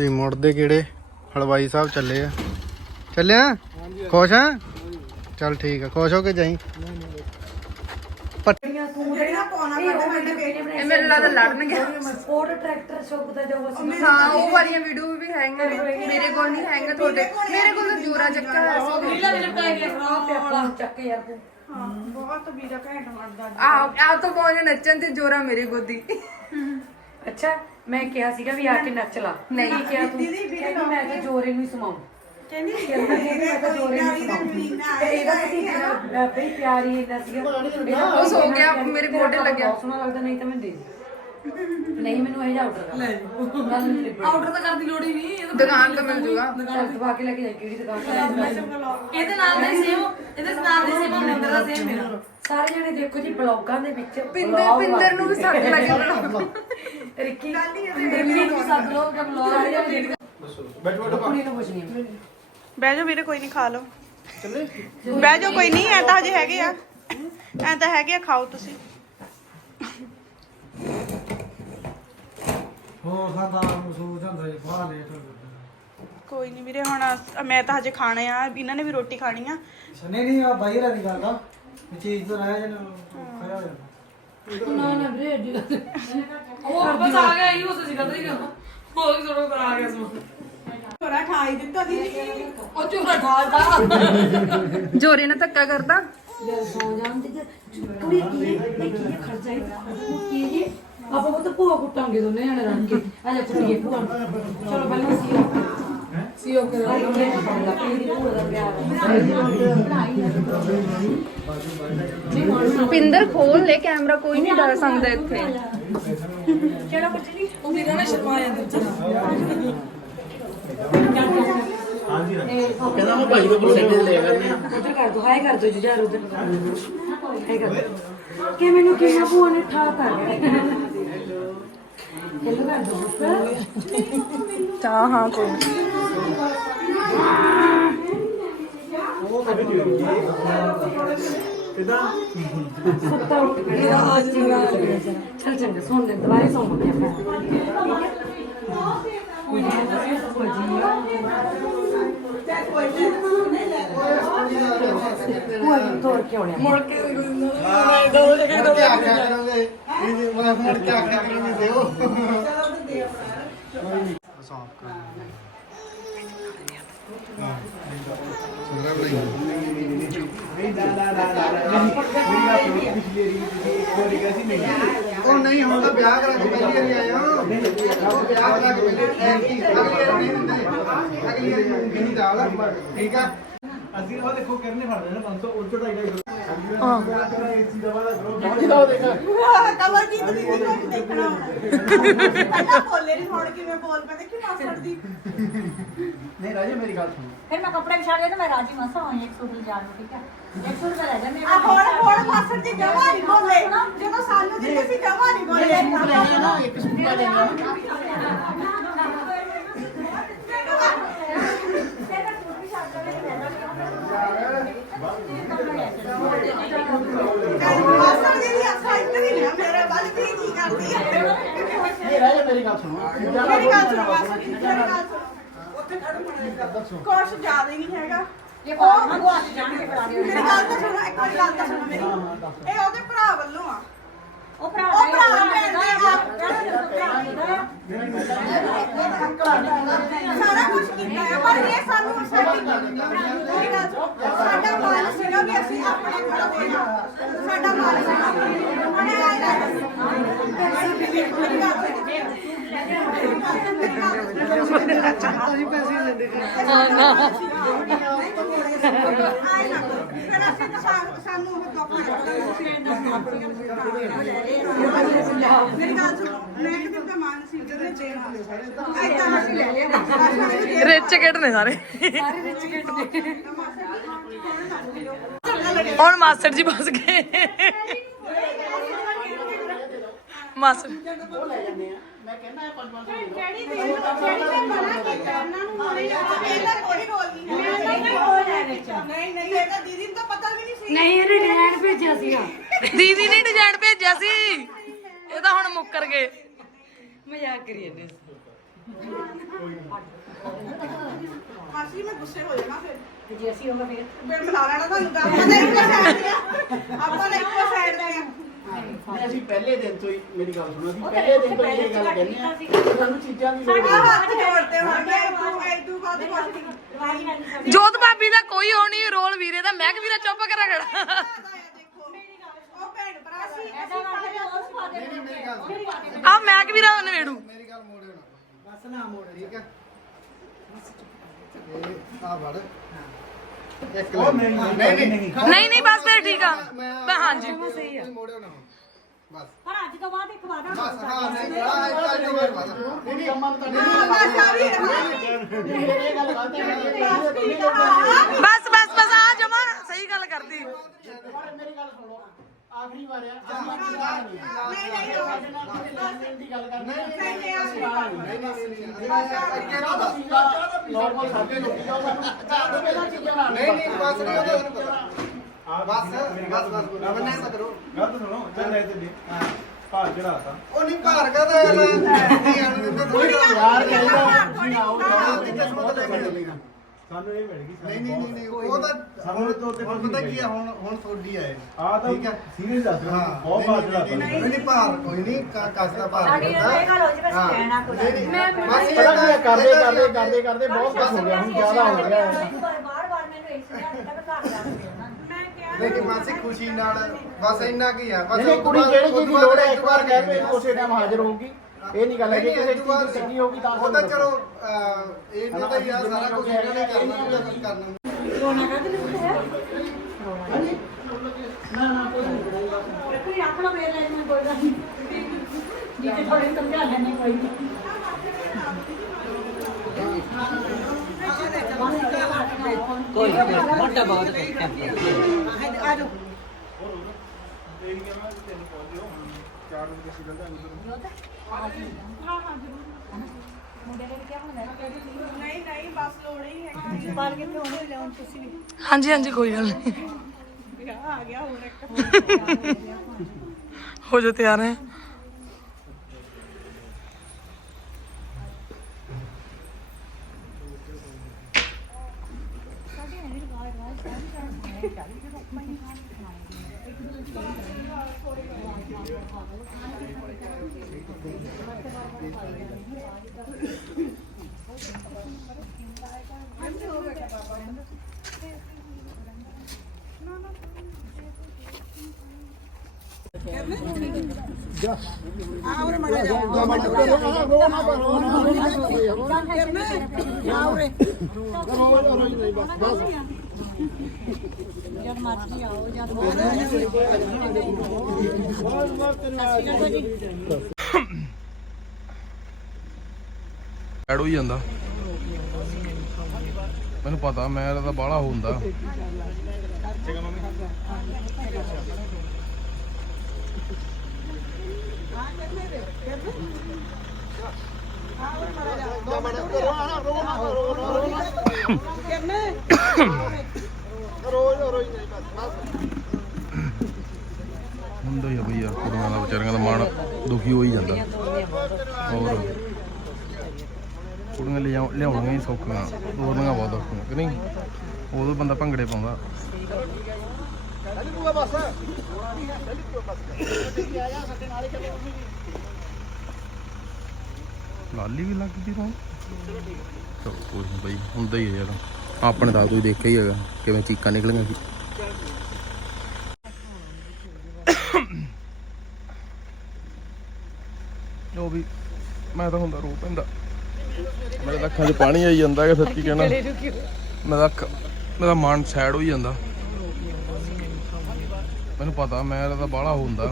ਜੀ ਮੁੜਦੇ ਕਿਹੜੇ ਹਲਵਾਈ ਸਾਹਿਬ ਚੱਲੇ ਆ। ਚੱਲਿਆ? ਖੁਸ਼ ਆ? ਚੱਲ ਠੀਕ ਆ ਖੁਸ਼ ਹੋ ਕੇ ਜਾਈ। ਇਹ ਮੈਨੂੰ ਲੱਗਦਾ ਲੜਨਗੇ। ਸਪੋਰਟ ਟਰੈਕਟਰ ਸ਼ੌਪ ਦਾ ਜੋ ਅਸੀਂ ਹਾਂ ਉਹ ਵਾਲੀਆਂ ਵੀਡੀਓ ਵੀ ਹੈਗੀਆਂ ਨੇ। ਮੇਰੇ ਕੋਲ ਨਹੀਂ ਹੈਗਾ ਤੁਹਾਡੇ। ਮੇਰੇ ਕੋਲ ਤਾਂ ਜੋਰਾ ਚੱਕਾ ਹੋਇਆ ਸੀ। ਰੀਲਾ ਮੇਰੇ ਪੈ ਗਿਆ। ਖਰਾਬ ਪਿਆ ਫੋਨ ਚੱਕ ਯਾਰ ਤੂੰ। ਆ ਆ ਤਾਂ ਪਹੁੰਚ ਨੱਚਣ ਤੇ ਜੋਰਾ ਮੇਰੇ ਗੋਦੀ ਅੱਛਾ। ਮੈਂ ਕਿਹਾ ਸੀਗਾ ਵੀ ਆ ਕੇ ਨੱਚ ਲਾ। ਨਹੀਂ। ਕਿਹਾ ਤੂੰ ਕਹਿੰਦੀ ਮੈਂ ਤਾਂ ਜੋਰੇ ਨੂੰ ਹੀ ਸਮਾਉਂ। ਕਹਿੰਦੀ ਮੈਂ ਤਾਂ ਜੋਰੇ ਨੂੰ ਹੀ ਸਮਾਉਂ। ਤੇ ਇਹਦਾ ਭਤੀਜਾ ਬਈ ਪਿਆਰੀ ਇੰਨਾ ਸੀਗਾ। ਉਹ ਸੋ ਗਿਆ, ਮੇਰੇ ਗੋਡੇ ਲੱਗਿਆ। ਸੋਹਣਾ ਲੱਗਦਾ ਨਹੀਂ ਤਾਂ ਮੈਂ ਦੇ ਦੇ। ਨਹੀਂ ਮੈਨੂੰ ਇਹ ਜਾ ਆਰਡਰ ਕਰ। ਲੈ ਆਰਡਰ ਤਾਂ ਕਰਨ ਦੀ ਲੋੜ ਹੀ ਨਹੀਂ। ਇਹ ਦੁਕਾਨ ਤੋਂ ਮਿਲ ਜੂਗਾ। ਚੱਲ ਦਵਾ ਕੇ ਲੈ ਕੇ ਜਾਈ ਕਿਹੜੀ ਦੁਕਾਨ ਤੇ ਤਾਂ ਇਹਦੇ ਨਾਲ ਦਾ ਸੇਮ ਇਹਦੇ ਨਾਲ ਦੇ ਸੇਮ ਨਿੰਦਰ ਦਾ ਸੇਮ ਮੇਰਾ ਸਾਰੇ ਜਣੇ ਦੇਖੋ ਜੀ ਬਲੌਗਾਂ ਦੇ ਵਿੱਚ ਪਿੰਦਰ ਪਿੰਦਰ ਨੂੰ ਵੀ ਸੱਟ ਲੱਗੀ ਰਿੱਕੀ ਦਿੱਲੀ ਨੂੰ ਸੱਦ ਲੋ ਕਿ ਬਲੌਗ ਸਾਰੇ ਜਣੇ ਦੇਖੋ ਕੁੜੀ ਨੂੰ ਪੁੱਛਣੀ ਆ। ਬਹਿ ਜਾਓ ਵੀਰੇ ਕੋਈ ਨਹੀਂ ਖਾ ਲਓ। ਬਹਿ ਜਾਓ ਕੋਈ ਨਹੀਂ ਐ ਤਾਂ ਹਜੇ ਹੈਗੇ ਆ। ਐ ਤਾਂ ਹੈਗੇ ਆ ਖਾਓ ਤੁਸੀਂ। ਹੋਰ ਸਾਡਾ ਮਸੂਦ ਹੁੰਦਾ ਜੀ ਬਾਹਰ ਲੇਟ ਹੋ ਕੋਈ ਨਹੀਂ ਵੀਰੇ ਹੁਣ ਮੈਂ ਤਾਂ ਹਜੇ ਖਾਣੇ ਆ ਇਹਨਾਂ ਨੇ ਵੀ ਰੋਟੀ ਖਾਣੀ ਆ। ਨਹੀਂ ਨਹੀਂ ਆ ਬਾਈ ਰਾਂ ਦੀ ਗੱਲ ਆ। ਇਹ ਚੀਜ਼ ਤਾਂ ਰਹਿ ਜਾਣਾ ਖਾਇਆ ਹੋ ਜਾਂਦਾ ਨਾ ਨਾ ਵੀਰੇ ਐਡੀ ਗੱਲ ਉਹ ਬਸ ਆ ਗਿਆ ਹੀ ਉਸ ਸੀ ਕਦੇ ਕਿ ਹੋਰ ਹੀ ਥੋੜਾ ਪਰ ਆ ਗਿਆ ਸੋ। ਥੋੜਾ ਖਾ ਹੀ ਦਿੱਤਾ ਦੀਦੀ ਉਹ ਚੂਰਾ ਖਾਲਦਾ ਜੋਰੇ ਨਾਲ ਧੱਕਾ ਕਰਦਾ। ਲੈ ਸੌ ਜਾਂਦੇ ਤੇ ਕੁੜੀ ਕੀ ਹੈ ਇਹ ਕੀ ਹੈ ਖਰਚਾ ਹੀ ਕੀ ਹੈ? ਇਹ? ਆਪਾਂ ਉਹ ਤਾਂ ਭੂਆ ਕੁੱਟਾਂਗੇ ਦੋਨੇ ਜਣੇ ਰਲ ਕੇ। ਆ ਜਾ ਕੁੜੀਏ। ਚਲੋ ਪਹਿਲਾਂ ਕਰ ਆ ਪਿੰਦਰ ਖੋਲ ਲੈ ਕੈਮਰਾ ਕੋਈ ਨਹੀਂ ਡਰ ਸਕਦਾ ਇੱਥੇ ਉਹ ਮੇਰਾ ਨਾ ਸ਼ਰਮਾ ਜਾਂਦਾ ਵਿਚਾਰਾ ਉਧਰ ਕਰ ਦੋ ਹਾਏ ਕਰ ਦੋ ਜੁਝਾਰ ਉਧਰ ਹਾਏ ਕਰ ਦੋ ਕਿ ਮੈਨੂੰ ਕਿਹਾ ਭੂਆ ਨੇ ਠਾ ਕਰ ਦੋ ਚਾਹ ਹਾਂ ਕੋਈ ਨੀ। ਸੁੱਤਾ ਉੱਠ ਗਿਆ ਅੱਜ ਚੰਗਾ ਚੱਲ ਚੰਗਾ ਸੌਣ ਦੇ ਦੁਬਾਰੇ ਸੌਂਗੇ ਆਪਾਂ ਭੂਆ ਨੂੰ ਤੋੜ ਕੇ ਆਉਣੇ ਮੁੜ ਕੇ ਮੁੜ ਕੇ ਆਖਿਆ ਕਰਾਂਗੇ? ਇਹ ਮੈਂ ਮੁੜ ਕੇ ਆਖਿਆ ਕਰਾਂਗੇ? ਦਿਓ ਸਾਫ਼ ਕਰ ਉਹ ਨਹੀਂ, ਹੁਣ ਤਾਂ ਵਿਆਹ ਕਰਾ ਕੇ ਪਹਿਲੀ ਵਾਰੀ ਆਏ ਉਹ ਵਿਆਹ ਕਰਾ ਕੇ ਪਹਿਲੀ ਐਂਟੀ ਅਗਲੀ ਵਾਰੀ ਨਹੀਂ ਦਿੰਦੇ ਅਗਲੀ ਵਾਰੀ ਨਹੀਂ ਦਾਲ ਠੀਕ ਆ? ਅਸੀਂ ਉਹ ਦੇਖੋ ਕਿੰਨੇ ਫੜਦੇ ਨੇ 500 ਉਹ ਚੜਾਈ ਦਾ ਹਾਂ। ਤੇਰਾ ਏਸੀ ਦਾ ਵਾਲਾ ਗਰੋ ਬਹੁਤ ਦੇਖਾ ਕਵਰ ਕੀ ਤੁਸੀਂ ਨਹੀਂ ਦੇਖਣਾ ਪਹਿਲਾਂ ਬੋਲੇ ਨਹੀਂ ਹੁਣ ਕਿਵੇਂ ਬੋਲ ਪਏ ਕਿ ਮਾਸੜ ਦੀ ਨਹੀਂ ਰਾਜੇ ਮੇਰੀ ਗੱਲ ਸੁਣ। ਫਿਰ ਮੈਂ ਕੱਪੜੇ ਵਿਛਾ ਲਏ ਤੇ ਮੈਂ ਰਾਜੀ ਮਸਾ ਹੋਈ 100 ਰੁਪਏ ਜਾਣ ਠੀਕ ਹੈ? 100 ਰੁਪਏ ਲੈ ਜਾ ਮੇਰੇ ਆ ਹੁਣ ਹੁਣ ਮਾਸੜ ਜੀ ਜਮਾ ਨਹੀਂ ਬੋਲੇ। ਜਦੋਂ ਸਾਨੂੰ ਦਿੱਤੇ ਸੀ ਜਮਾ ਨਹੀਂ ਬੋਲੇ। ਇੱਕ ਸੂਟ ਲੈ ਲੈਣਾ ਨਹੀਂ ਰਾਜਾ ਮੇਰੀ ਗੱਲ ਸੁਣੋ ਮੇਰੀ ਗੱਲ ਸੁਣੋ ਬਸ ਮੇਰੀ ਗੱਲ ਸੁਣੋ ਉੱਥੇ ਖੜੋ ਮਣਾ ਕੋਰਸ ਜ਼ਿਆਦਾ ਹੀ ਨਹੀਂ ਹੈਗਾ ਇਹ ਬਾਹਰ ਨੂੰ ਆ ਜਾਣ ਕੇ ਬੁਲਾ ਮੇਰੀ ਗੱਲ ਤਾਂ ਸੁਣੋ ਇੱਕ ਵਾਰੀ ਗੱਲ ਤਾਂ ਸੁਣੋ ਮੇਰੀ ਇਹ ਉਹਦੇ ਭਰਾ ਵੱਲੋਂ ਆ ਉਹ ਭਰਾ ਦਾ ਉਹ ਭਰਾ ਭੈਣ ਦੇ ਆ ਸਾਰਾ ਕੁਝ ਕੀਤਾ ਹੈ ਪਰ ਇਹ ਸਾਨੂੰ ਸਾਡੀ ਮੇਰੀ ਗੱਲ ਸੁਣੋ ਸਾਡਾ ਮਾਲ ਸੀਗਾ ਵੀ ਅਸੀਂ ਅਸੀਂ ਪੈਸੇ ਲੈਂਦੇ ਫਿਰ ਅਸੀਂ ਤਾਂ ਸਾ- ਸਾਨੂੰ ਉਹ ਦੁੱਖ ਮੇਰੀ ਗੱਲ ਸੁਣੋ ਦਾ ਜਦੋਂ ਐਦਾਂ ਅਸੀਂ ਲੈ ਲਿਆ ਰਿਚ ਕਿਡ ਨੇ ਸਾਰੇ ਹੁਣ ਮਾਸਟਰ। ਜੀ ਬਸ ਗਏ ਮਾਸਟਰ ਜਿਹੜੀ ਦੇ ਜਿਹੜੀ ਤੇ ਮਨਾ ਕੀਤਾ ਉਹਨਾਂ ਨੂੰ ਹੋਣੀ ਇਹਦਾ ਕੋਈ ਰੋਲ ਨਹੀਂ ਮੈਂ ਨਹੀਂ ਰੋਲ ਹੈ ਵਿੱਚ ਨਹੀਂ ਨਹੀਂ ਇਹਦਾ ਦੀਦੀ ਨੂੰ ਤਾਂ ਪਤਾ ਵੀ ਨਹੀਂ ਸੀ ਨਹੀਂ ਇਹਨੇ ਡਿਜ਼ਾਈਨ ਭੇਜਿਆ ਸੀਗਾ। ਦੀਦੀ ਨੇ ਡਿਜ਼ਾਈਨ ਭੇਜਿਆ ਸੀ। ਇਹ ਤਾਂ ਹੁਣ ਮੁੱਕਰ ਗਏ। ਮਜ਼ਾਕ ਕਰੀ ਜਾਂਦੇ ਸੀ। ਮਾਸੀ ਮੈਂ ਗੁੱਸੇ ਹੋ ਜਾਣਾ ਫਿਰ। ਤੇ ਜੇ ਅਸੀਂ ਹੋਗਾ ਫਿਰ ਫਿਰ ਮਿਲਾ ਲੈਣਾ ਤੁਹਾਨੂੰ ਤਾਂ ਆਪਾਂ ਤਾਂ ਇੱਕੋ ਸਾਈਡ ਦੇ ਆ। ਆਪਾਂ ਤਾਂ ਇੱਕੋ ਸਾਈਡ ਦੇ ਆ। ਨਹੀਂ, ਅਸੀਂ ਪਹਿਲੇ ਦਿਨ ਤੋਂ ਹੀ ਮੇਰੀ ਗੱਲ ਸੁਣੋ ਅਸੀਂ ਉਹ ਤਾਂ ਪਹਿਲੇ ਦਿਨ ਤੋਂ ਹੀ ਪਹਿਲੇ ਇਹ ਗੱਲ ਚ ਕਹਿੰਦੇ ਆ ਸੀ। ਕਿ ਸਾਨੂੰ ਚੀਜ਼ਾਂ ਦੀ ਲੋੜ ਸਾਡਾ ਹੈ ਹੱਥ ਜੋੜਦੇ ਹੋਣਗੇ ਤੂੰ ਐਦੂ ਬਾਅਦ ਕੁਝ ਨਹੀਂ। ਰਵਾਜ ਨਾਲ ਨਹੀਂ ਸਾਡੇ ਜੋਤ ਭਾਬੀ ਦਾ ਕੋਈ ਉਹ ਨਹੀਂ ਰੋਲ ਵੀਰੇ ਦਾ ਮੈਂ ਕਿ ਵੀਰਾ ਚੁੱਪ ਕਰਾ ਖੜਾ। ਆ। ਮੈਂ ਕਿ ਵੀਰਾ ਨਵੇੜੂ ਮੇਰੀ ਗੱਲ ਮੋੜਿਓ ਨਾ ਬਸ ਨਾ ਮੋੜ। ਠੀਕ ਹੈ। ਇਹ ਆ ਵੜ ਨਹੀਂ, ਨਹੀਂ, ਨਹੀਂ। ਨਹੀਂ ਨਹੀਂ ਬਸ ਫਿਰ ਠੀਕ ਆ ਮੈਂ ਮੈਂ ਹਾਂਜੀ ਸਹੀ ਆ ਮੋੜਿਓ ਨਾ ਹੁਣ। ਬਸ ਪਰ ਅੱਜ ਤੋਂ ਬਾਅਦ ਇੱਕ ਵਾਦਾ ਬਸ ਹਾਂ ਨਹੀਂ ਆ ਇੱਕ ਅੱਜ ਤੋਂ ਬਾਅਦ ਨਹੀਂ ਨਹੀਂ ਅੰਮਾ ਨੂੰ ਤਾਂ ਹਾਂ ਬਸ ਆ ਵੀ ਇਹ ਗੱਲ ਗਲਤ ਹੈ ਬਸ ਬਸ ਬਸ ਆ ਜਮਾ ਸਹੀ ਗੱਲ ਕਰਦੀ। ਪਰ ਮੇਰੀ ਗੱਲ ਸੁਣੋ ਆਖਰੀ ਵਾਰ ਆ। ਨਹੀਂ ਨਹੀਂ ਦੀ ਗੱਲ ਕਰਨੀ ਨਹੀਂ ਨਹੀਂ ਆ ਨਹੀਂ ਨਹੀਂ ਨਹੀਂ ਅੱਗੇ ਨਾ ਦੱਸ ਨਾਰਮਲ ਸਾਡੇ ਲੋਕੀ ਸਾਨੂੰ ਚਾਹ ਪਹਿਲਾਂ ਚੀਜ਼ਾਂ ਨਾਲ ਨਹੀਂ ਨਹੀਂ ਬਸ ਨਹੀਂ ਉਹਦਾ ਤੁਹਾਨੂੰ ਪਤਾ। ਬਸ ਬਸ ਬਸ ਬੰਨੇ ਨਾ ਕਰੋ। ਗੱਲ ਸੁਣੋ। ਚੱਲ ਲੈ ਭਾਰ ਚੜਾਤਾ ਉਹ ਨਹੀਂ ਭਾਰ ਨਹੀਂ ਆਣ ਯਾਰ ਕਹਿੰਦਾ ਤੁਸੀਂ ਆਓ। ਉਹਦੀ ਕਿਸਮਤ ਲੈ ਕੇ ਚੱਲੇਗਾ ਸਾਨੂੰ ਇਹ ਮਿਲ ਗਈ ਨਹੀਂ ਨਹੀਂ ਨਹੀਂ ਨਹੀਂ ਉਹ ਤਾਂ ਸਾਨੂੰ ਤੋਂ ਤੇ ਹੁਣ ਪਤਾ ਕੀ ਹੈ ਹੁਣ ਹੁਣ ਤੁਹਾਡੀ ਆਏ ਆ ਤਾਂ ਠੀਕ ਹੈ ਸੀਰੀਅਸ ਦੱਸ ਰਿਹਾ ਹਾਂ। ਬਹੁਤ ਭਾਰ ਨਹੀਂ, ਚੜਾਤਾ ਨਹੀਂ ਨਹੀਂ ਭਾਰ ਕੋਈ ਨਹੀਂ ਕਸ ਦਾ ਭਾਰ ਸਾਡੀ ਹੁੰਦਾ। ਇਹ ਗੱਲ ਹੋ ਜੇ ਬਸ ਹਾਂ। ਕਹਿਣਾ ਕੋਈ ਨਹੀਂ, ਨਹੀਂ, ਮੈਂ- ਬਸ ਇਹ ਪਤਾ ਕੀ ਹੈ, ਤਾਂ- ਕਰਦੇ ਇਹ ਤਾਂ- ਕਰਦੇ ਕਰਦੇ ਕਰਦੇ ਬਹੁਤ ਕੁਝ ਹੋ ਗਿਆ ਹੁਣ ਜ਼ਿਆਦਾ ਹੋ ਗਿਆ। ਹੈ ਬਾਰ ਬਾਰ ਮੈਨੂੰ ਇਸ ਤਰ੍ਹਾਂ ਤੱਕ ਘਰ ਜਾ ਕੇ ਮੈਂ ਕਿਹਾ ਨਹੀਂ ਨਹੀਂ ਮਾਸੀ ਖੁਸ਼ੀ ਨਾਲ ਬਸ ਇੰਨਾ ਕੀ ਆ ਬਸ ਕੁੜੀ ਉਹ ਚੀਜ਼ ਦੀ ਲੋੜ ਹੈ ਇੱਕ ਵਾਰ ਕਹਿ ਦੇ ਉਸੇ ਟਾਈਮ ਹਾਜ਼ਰ ਹੋਊਗੀ। ਇਹ ਨਹੀਂ ਗੱਲ ਹੈ ਕਿ ਕਿਸੇ ਚੀਜ਼ ਦੀ ਸੱਚੀ ਹੋਊਗੀ ਤਾਂ ਉਹ ਤਾਂ ਚਲੋ ਅਹ, ਇਹ ਨਹੀਂ ਤਾਂ ਯਾਰ ਸਾਰਾ ਕੁਝ ਇਹਨਾਂ ਨੇ ਕਰਨਾ ਜਿਹੜਾ ਕੁਝ ਕਰਨਾ। ਰੋਣਾ ਕਾ ਕਿ ਹੈ? ਨਾ ਨਾ ਕੋਈ ਨਹੀਂ। ਕੋਈ ਆਪਣਾ ਵੇਰ ਲੈ ਮੈਂ ਕੋਈ ਗੱਲ ਨਹੀਂ। ਜੀ ਤੇ ਥੋੜੇ ਸਮਝਾ ਲੈਣੇ ਕੋਈ ਨਹੀਂ। ਕੋਈ ਵੱਡਾ ਬਹੁਤ ਨਹੀਂ ਨਹੀਂ ਬਸ ਲੋੜ ਹੀ ਹੈ ਬਾਲ ਕਿੱਥੇ ਹੋਣੇ ਲਿਆਉਣ ਤੁਸੀਂ ਵੀ ਹਾਂਜੀ ਹਾਂਜੀ ਕੋਈ ਗੱਲ ਨਹੀਂ। ਵਿਆਹ ਆ ਗਿਆ ਹੁਣ ਇੱਕ। ਹੋ ਜਾ ਤਿਆਰ ਹੈ। ਜਦ ਮਰਜ਼ੀ ਆਓ ਜਦ ਐਡ ਹੋਈ ਜਾਂਦਾ। ਮੈਨੂੰ ਪਤਾ ਮੈਂ ਤਾਂ ਬਾਹਲਾ ਹੁੰਦਾ। ਹੁੰਦਾ ਹੀ ਆ ਬਈ ਕੁੜੀਆਂ ਦਾ ਵਿਚਾਰੀਆਂ ਦਾ ਮਨ ਦੁਖੀ ਹੋ ਹੀ ਜਾਂਦਾ। ਹੋਰ? ਕੁੜੀਆਂ ਲਿਆਉ ਲਿਆਉਣੀਆਂ ਹੀ ਸੌਖੀਆਂ, ਤੋਰਨੀਆਂ ਬਹੁਤ ਔਖੀਆਂ, ਕਿ ਨਹੀਂ? ਉਦੋਂ ਬੰਦਾ ਭੰਗੜੇ ਪਾਉਂਦਾ। ਲਾਲੀ ਵੀ ਲੱਗ ਗਈ ਤਾਂ ਚਲੋ ਕੋਈ ਨਹੀਂ ਬਈ ਹੁੰਦਾ ਹੀ ਹੈ ਯਾਰ। ਆਪਣੇ ਤਾਂ ਤੁਸੀਂ ਦੇਖਿਆ ਹੀ ਹੈਗਾ ਕਿਵੇਂ ਚੀਕਾਂ ਨਿਕਲੀਆਂ ਸੀ। ਉਹ ਵੀ ਮੈਂ ਤਾਂ ਹੁੰਦਾ ਰੋ ਪੈਂਦਾ। ਮੇਰੇ ਅੱਖਾਂ 'ਚ ਪਾਣੀ ਆਈ ਜਾਂਦਾ ਕਿ ਸੱਚੀ ਕਹਿਣਾ। ਮੇਰਾ ਅੱਖ ਮੇਰਾ ਮਨ ਸੈਡ ਹੋਈ ਜਾਂਦਾ। ਮੈਨੂੰ ਪਤਾ, ਮੈਂ ਤਾਂ ਬਾਹਲਾ ਹੁੰਦਾ।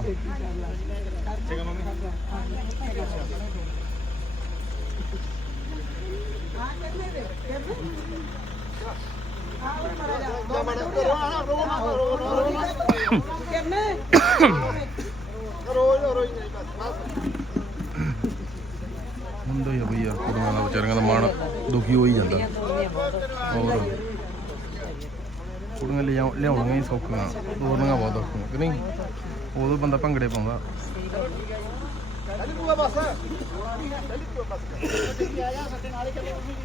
ਹੁੰਦਾ ਹੀ ਆ ਬਈ ਯਾਰ, ਕੁੜੀਆਂ ਦਾ ਵਿਚਾਰੀਆਂ ਦਾ ਮਨ ਦੁਖੀ ਹੋ ਹੀ ਜਾਂਦਾ। ਹੋਰ। ਕੁੜੀਆਂ ਲਿਆਉ ਲਿਆਉਣੀਆਂ ਹੀ ਸੌਖੀਆਂ ਤੋਰਨੀਆਂ ਬਹੁਤ ਔਖੀਆਂ ਕਿ ਨਹੀਂ ਉਦੋਂ ਬੰਦਾ ਭੰਗੜੇ ਪਾਉਂਦਾ ਚੱਲ ਪੂਆ ਬਸ ਚੱਲ ਪੂਆ ਬਸ ਕੀ ਆਇਆ ਸਾਡੇ ਨਾਲ ਹੀ ਚੱਲੋ ਤੁਸੀਂ ਵੀ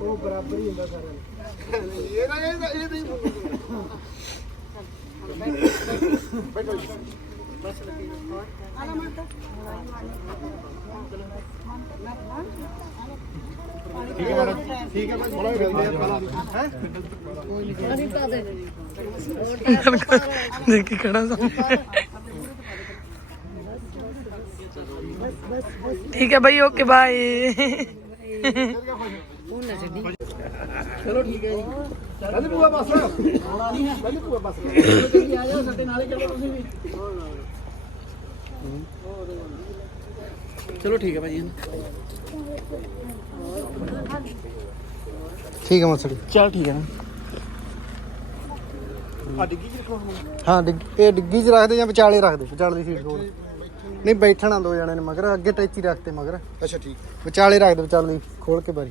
ਉਹ ਬਰਾਬਰ ਹੀ ਹੁੰਦਾ ਸਾਰਾ ਇਹ ਨਾ ਇਹ ਇਹ ਨਹੀਂ ਬੈਠੋ ਜੀ ਠੀਕ ਹੈ ਮੈਡਮ ਠੀਕ ਹੈ ਬੜਾ ਮਿਲਦੇ ਆਪਾਂ ਹੈ ਦੇਖ ਕੇ ਖੜਾ ਸਾ ਠੀਕ ਹੈ ਭਾਈ ਓਕੇ ਬਾਏ ਚਲੋ ਠੀਕ ਹੈ ਜੀ ਚੱਲ ਪੂਆ ਬਸ ਆਉਣਾ ਨਹੀਂ ਹੈ ਚੱਲ ਪੂਆ ਬਸ ਤੁਸੀਂ ਆ ਜਾਓ ਸਾਡੇ ਨਾਲ ਹੀ ਚੱਲੋ ਤੁਸੀਂ ਵੀ ਚਲੋ ਠੀਕ ਹੈ ਭਾਜੀ ਠੀਕ ਹੈ ਮਸੜੀ ਚਲ ਠੀਕ ਹੈ ਹਾਂ ਡਿੱਗ- ਇਹ ਡਿੱਗੀ 'ਚ ਰੱਖਦੇ ਜਾਂ ਵਿਚਾਲੇ ਰੱਖਦੇ? ਵਿਚਾਲੇ ਦੀ ਸੀਟ ਕੋਲ ਨਹੀਂ ਬੈਠਣਾ ਦੋ ਜਣੇ ਨੇ ਮਗਰ ਅੱਗੇ ਟੈਚੀ ਰੱਖਤੇ ਮਗਰ। ਅੱਛਾ ਠੀਕ। ਵਿਚਾਲੇ ਰੱਖਦੇ ਵਿਚਾਲੇ ਖੋਲ ਕੇ ਬਾਰੀ।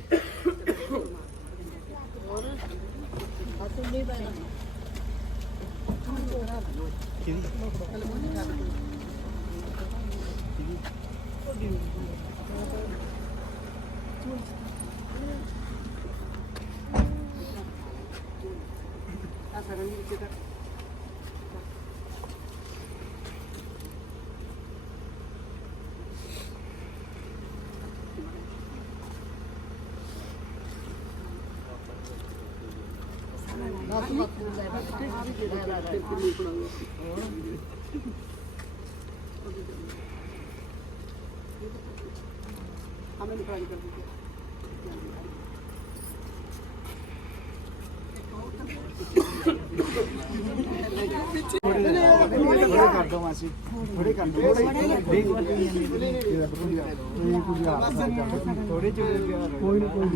ਕਰ ਦੋ ਮਾਸੀ ਥੋੜੇ ਕਰ ਦੋ ਥੋੜੇ ਚੁੜੇ ਕੋਈ ਨਾ ਕੋਈ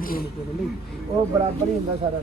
ਨਹੀਂ ਉਹ ਬਰਾਬਰ ਹੀ ਹੁੰਦਾ ਸਾਰਾ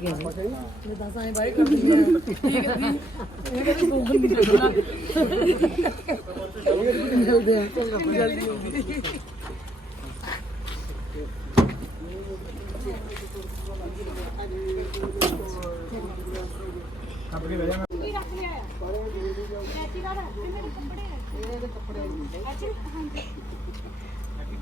ਆ ਜਾਓ ਹਾਂ ਹਾਂ ਕੋਈ ਨਹੀਂ ਕੀ ਰੱਖ ਲਿਆ ਰੈਤੀ ਦਾ ਰੱਖ ਤੇ ਮੇਰੇ ਕੱਪੜੇ ਇਹਦੇ ਕੱਪੜੇ ਅੱਛਾ ਹਾਂਜੀ ਚੰਗਾ ਜੀ ਸਤਿ ਸ਼੍ਰੀ ਅਕਾਲ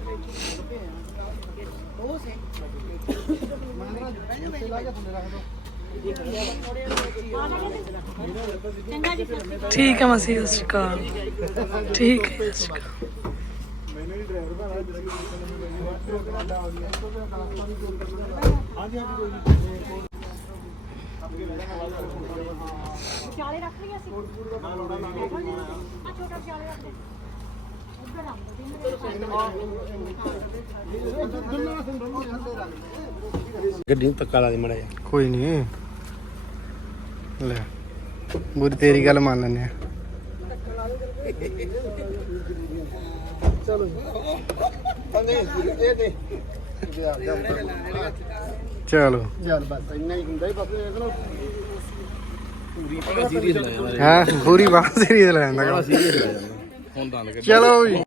ਠੀਕ ਹੈ ਮਾਸੀ, ਸਤਿ ਸ਼੍ਰੀ ਅਕਾਲ। ਠੀਕ ਹੈ, ਸਤਿ ਸ਼੍ਰੀ ਅਕਾਲ। ਵਿਚਾਲੇ ਰੱਖ ਲਿਆ ਸੀ ਆ ਛੋਟਾ ਵਿਚਾਲੇ ਰੱਖ ਦੇ। ਗੱਡੀ ਨੂੰ ਧੱਕਾ ਲਾ ਦੇ ਮੜਾ ਕੋਈ ਨਹੀਂ ਲੈ ਬੁਰੀ ਤੇਰੀ ਗੱਲ ਮੰਨ ਲੈਨੇ ਆ। ਚਲੋ। ਚੱਲ ਬਸ ਇੰਨਾ ਹੀ? ਹੁੰਦਾ ਹੀ ਬਸ ਇਹ ਲੋ ਹਾਂ ਪੂਰੀ ਬਾਤ ਸੀਰੀਅਸ ਲੈ ਜਾਂਦਾ। ਹੁਣ ਦੰਦ ਕੱਢ ਚਲੋ ਵੀ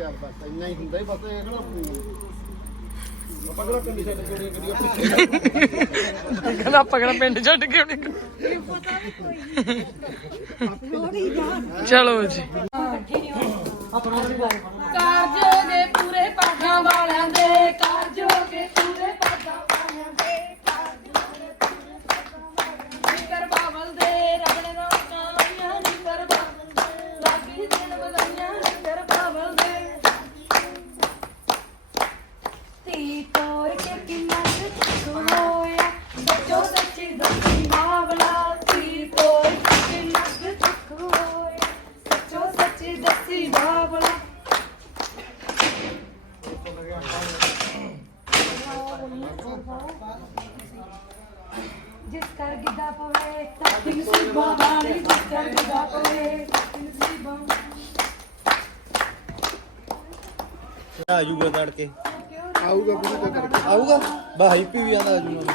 ਬਸ ਇੰਨਾ ਹੀ ਹੁੰਦਾ ਹੀ ਬਸ ਇਹ ਕਿਹੜਾ ਆਪਾਂ ਕਿਹੜਾ ਕੰਡੀ ਛੱਡ ਕੇ ਪਿੱਛੇ ਕਹਿੰਦਾ ਆਪਾਂ ਕਿਹੜਾ ਪਿੰਡ ਛੱਡ ਕੇ ਆਉਣੇ ਚਲੋ ਜੀ। ਕਾਰਜੋਗੇ ਪੂਰੇ ਪਾਗਾਂ ਵਾਲਿਆਂ ਦੇ ਕਾਰਜੋਗੇ ਪੂਰੇ ਪਾਗਾਂ ਜਿਸ ਕਰ ਗਿੱਦਾ ਪਵੇ ਤਾਂ ਨਸੀਬਾਂ ਵਾਲੀ ਜਿਸ ਕਰ ਗਿੱਦਾ ਪਵੇ ਤੜਕੇ। ਆਊਗਾ ਪੂਰੀ ਤੱਕ ਆਊਗਾ? ਬਾ ਹਾਈਪੀ ਵੀ ਆਂਦਾ ਆਜੂਗਾ।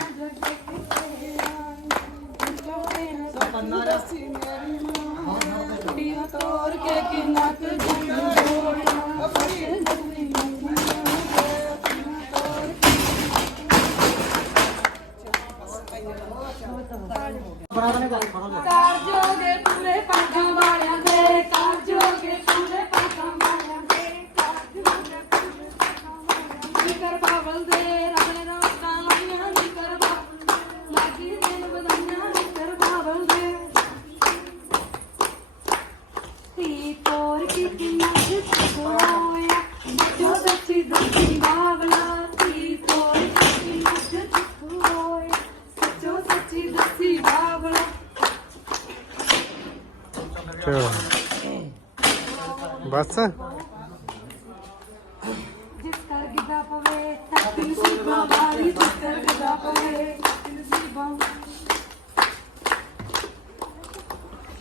ਨਸੀਬਾਂ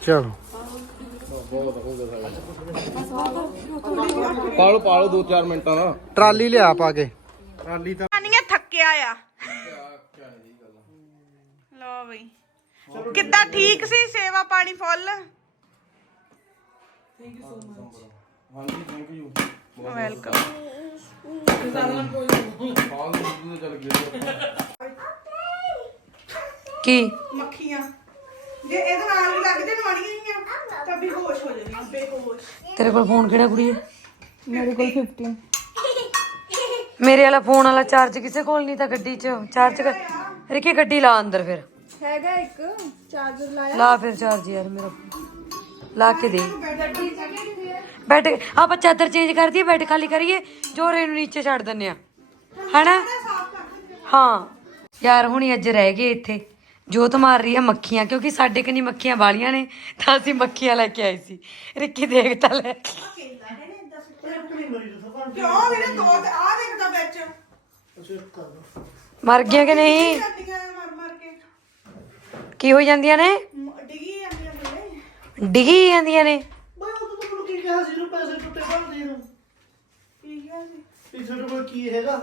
ਚਲੋ ਪਾਲੋ ਪਾਲੋ 2-4 ਮਿੰਟਾਂ ਦਾ ਟਰਾਲੀ ਲਿਆ ਪਾ ਕੇ ਟਰਾਲੀ ਤਾਂ ਨਹੀਂ ਥੱਕਿਆ ਆ ਲੋ ਬਈ ਕਿੱਦਾਂ ਠੀਕ ਸੀ ਸੇਵਾ ਪਾਣੀ ਫੁੱਲ ਹਾਂਜੀ ਥੈਂਕ ਯੂ ਵੈਲਕਮ ਹਾਲ ਦੇ ਚੱਲ ਗਏ ਕੀ? ਮੱਖੀਆਂ। ਜੇ ਇਹਦੇ ਨਾਲ ਵੀ ਲੱਗਦੇ ਨਵਾੜੀਆਂ ਗਈਆਂ ਤਾਂ ਬੇਹੋਸ਼ ਹੋ ਜਾਂਦੀਆਂ ਬੇਹੋਸ਼। ਤੇਰੇ ਕੋਲ ਫੋਨ ਕਿਹੜਾ ਕੁੜੀ ਹੈ? ਮੇਰੇ ਕੋਲ 15 ਮੇਰੇ ਵਾਲਾ ਫੋਨ ਵਾਲਾ ਚਾਰਜ ਕਿਸੇ ਕੋਲ ਨਹੀਂ ਤਾਂ ਗੱਡੀ 'ਚ ਚਾਰਜ ਕਰ ਰਿਕੀ ਗੱਡੀ ਲਾ ਅੰਦਰ ਫਿਰ। ਹੈਗਾ ਇੱਕ ਚਾਰਜਰ ਲਾਇਆ। ਲਾ ਫਿਰ ਚਾਰਜ ਯਾਰ ਮੇਰਾ। ਲਾ ਕੇ ਦੇ। ਬੈਠ ਆਪਾਂ ਚਾਦਰ ਚੇਂਜ ਕਰ ਦਈਏ ਬੈਠ ਖਾਲੀ ਕਰੀਏ ਜੋਰੇ ਨੂੰ ਨੀਚੇ ਛੱਡ ਦਿੰਨੇ ਆ ਹਨਾ? ਹਾਂ। ਯਾਰ ਹੁਣੀ ਅੱਜ ਰਹਿ ਗਏ ਇੱਥੇ। ਜੋਤ ਮਾਰ ਰਹੀ ਹੈ ਮੱਖੀਆਂ ਕਿਉਂਕਿ ਸਾਡੇ ਕਨੀ ਮੱਖੀਆਂ ਵਾਲੀਆਂ ਨੇ ਤਾਂ ਅਸੀਂ ਮੱਖੀਆਂ ਲੈ ਕੇ ਆਏ ਸੀ। ਰਿੱਕੀ ਦੇਖ ਤਾਂ ਲੈ। ਕਿਉਂ ਵੀਰੇ ਦੋ ਤੇ ਆ ਦੇਖਦਾ ਵਿੱਚ ਮਰ ਗਈਆਂ ਕਿ। ਨਹੀਂ ਕੇ ਹੋ ਜਾਂਦੀਆਂ ਨੇ? ਡਿੱਗੀ ਡਿੱਗੀ ਜਾਂਦੀਆਂ ਨੇ। ਬਈ ਉਹ ਤਾਂ ਤੁਹਾਨੂੰ ਕੀ ਕਿਹਾ ਸੀ ਨੂੰ ਪੈਸੇ ਟੁੱਟੇ ਭਰਦੇ ਨੂੰ ਕੀ ਗਿਆ ਸੀ? ਵੀ ਤੁਹਾਡੇ ਕੋਲ ਕੀ ਹੈਗਾ?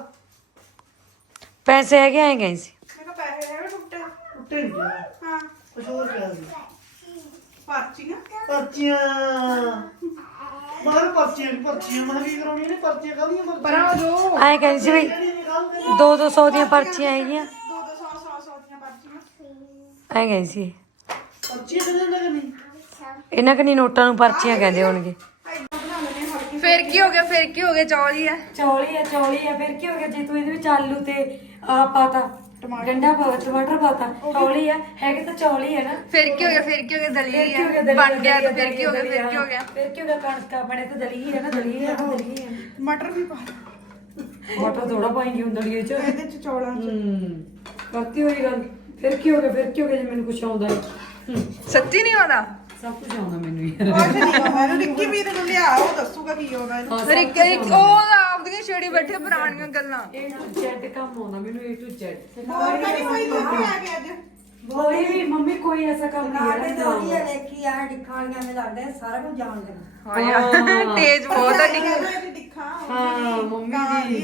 ਪੈਸੇ ਹੈਗੇ ਆਏ ਗਏ ਸੀ। ਮੈਂ ਕਿਹਾ ਪੈਸੇ ਹੈਗੇ ਟੁੱਟੇ। ਟੁੱਟੇ ਨਹੀਂ ਹਾਂ। ਕੁਝ ਹੋਰ ਕਿਹਾ ਸੀ। ਪਰਚੀਆਂ ਪਰਚੀਆਂ। ਮਗਰ ਪਰਚੀਆਂ ਪਰਚੀਆਂ ਮੈਂ ਕੀ ਕਰਾਉਣੀਆਂ ਨੇ? ਪਰਚੀਆਂ ਕਾਹਦੀਆਂ ਮਰ ਪਰਾਂ ਜੋ ਆਏ ਗਏ ਸੀ ਵੀ ਨਿਕਾਲ ਦੋ ਦੋ ਸੌ ਦੀਆਂ ਪਰਚੀਆਂ ਹੈਗੀਆਂ। ਦੋ ਦੋ ਸੌ ਸੌ ਸੌ ਦੀਆਂ ਪਰਚੀਆਂ। ਆਏ ਗਏ ਸੀ। ਪਰਚੀਆਂ ਕਿਹਦੇ ਨਾਲ ਕਰਨੀ ਇਹਨਾਂ ਕਨੀ ਨੋਟਾਂ ਨੂੰ ਪਰਚੀਆਂ ਕਹਿੰਦੇ ਹੋਣਗੇ ਫਿਰ ਕੀ ਹੋ ਗਿਆ ਫਿਰ ਕੀ ਹੋ ਗਿਆ ਚੌਲ ਹੀ ਆ ਚੌਲੀ ਆ ਚੌਲੀ ਆ ਫਿਰ ਕੀ ਹੋ ਗਿਆ ਜੇ ਤੂੰ ਇਹਦੇ ਵਿੱਚ ਆਲੂ ਤੇ ਆ ਪਾਤਾ ਗੰਡਾ ਪਾ ਟਮਾਟਰ ਪਾਤਾ ਚੌਲੀ ਆ ਹੈਗੇ ਤਾਂ ਚੌਲੀ ਆ ਨਾ ਫਿਰ ਕੀ ਹੋ ਗਿਆ ਫਿਰ ਕੀ ਹੋ ਗਿਆ ਦਲੀ ਫਿਰ ਕੀ ਹੋ ਗਿਆ ਆ ਦਲੀਆ, ਬਣ ਗਿਆ ਤਾਂ ਫਿਰ ਕੀ ਹੋ ਗਿਆ ਫਿਰ ਕੀ ਹੋ ਗਿਆ ਫਿਰ ਕੀ ਹੋ ਗਿਆ ਕਣਕਾਂ ਬਣੇ ਤਾਂ ਦਲੀ ਹੈ ਨਾ ਦਲੀ ਹੈ ਦਲੀ ਹੈ ਮਟਰ ਵੀ ਪਾ ਮਟਰ ਥੋੜਾ ਪਾਏਂਗੇ ਹੁਣ ਦਲੀਏ ਚ ਇਹਦੇ ਚ ਚੌਲਾਂ ਚ ਹੂੰ ਕਰਤੀ ਹੋਈ ਗੱਲ ਫਿਰ ਕੀ ਹੋ ਗਿਆ ਫਿਰ ਕੀ ਹੋ ਗਿਆ ਜੇ ਮੈਨੂੰ ਕੁਝ ਆਉਂਦਾ ਹੂੰ, ਸੱਚੀ ਨਹੀਂ ਆਉਂਦਾ ਸਭ ਕੁਝ ਆਉਂਦਾ ਮੈਨੂੰ ਯਾਰ। ਕੁਝ ਨਹੀਂ ਹੋਇਆ ਇਹਨੂੰ ਰਿੱਕੀ ਵੀਰ ਨੂੰ ਲਿਆ ਉਹ ਦੱਸੂਗਾ ਕੀ ਹੋਗਾ ਇਹਨੂੰ। ਹਾਂ, ਉਹ ਆਪਦੀਆਂ ਛੇੜੀ ਬੈਠੇ ਪੁਰਾਣੀਆਂ ਗੱਲਾਂ। A to Z ਕੰਮ ਆਉਂਦਾ ਮੈਨੂੰ A to Z ਹੋਰ ਤਾਂ ਨਹੀਂ ਕੋਈ ਦੁੱਖ ਆ ਗਿਆ ਅੱਜ। ਕੋਈ ਵੀ ਮੰਮੀ ਕੋਈ ਐਸਾ ਕੰਮ ਨਹੀਂ ਸਾਡੇ ਹੈ ਤੋਂ ਹੀ ਵੇਖੀ ਆ ਡਿੱਖਾਂ ਵਾਲੀਆਂ ਐਵੇਂ ਲੱਗਦਾ ਹੈ ਸਾਰਾ ਕੁਝ ਜਾਣਦੇ ਨੇ। ਹਾਂ ਤੇਜ਼ ਬਹੁਤ ਆ ਡਿੱਖ। ਹਾਂ ਮੰਮੀ ਦੀ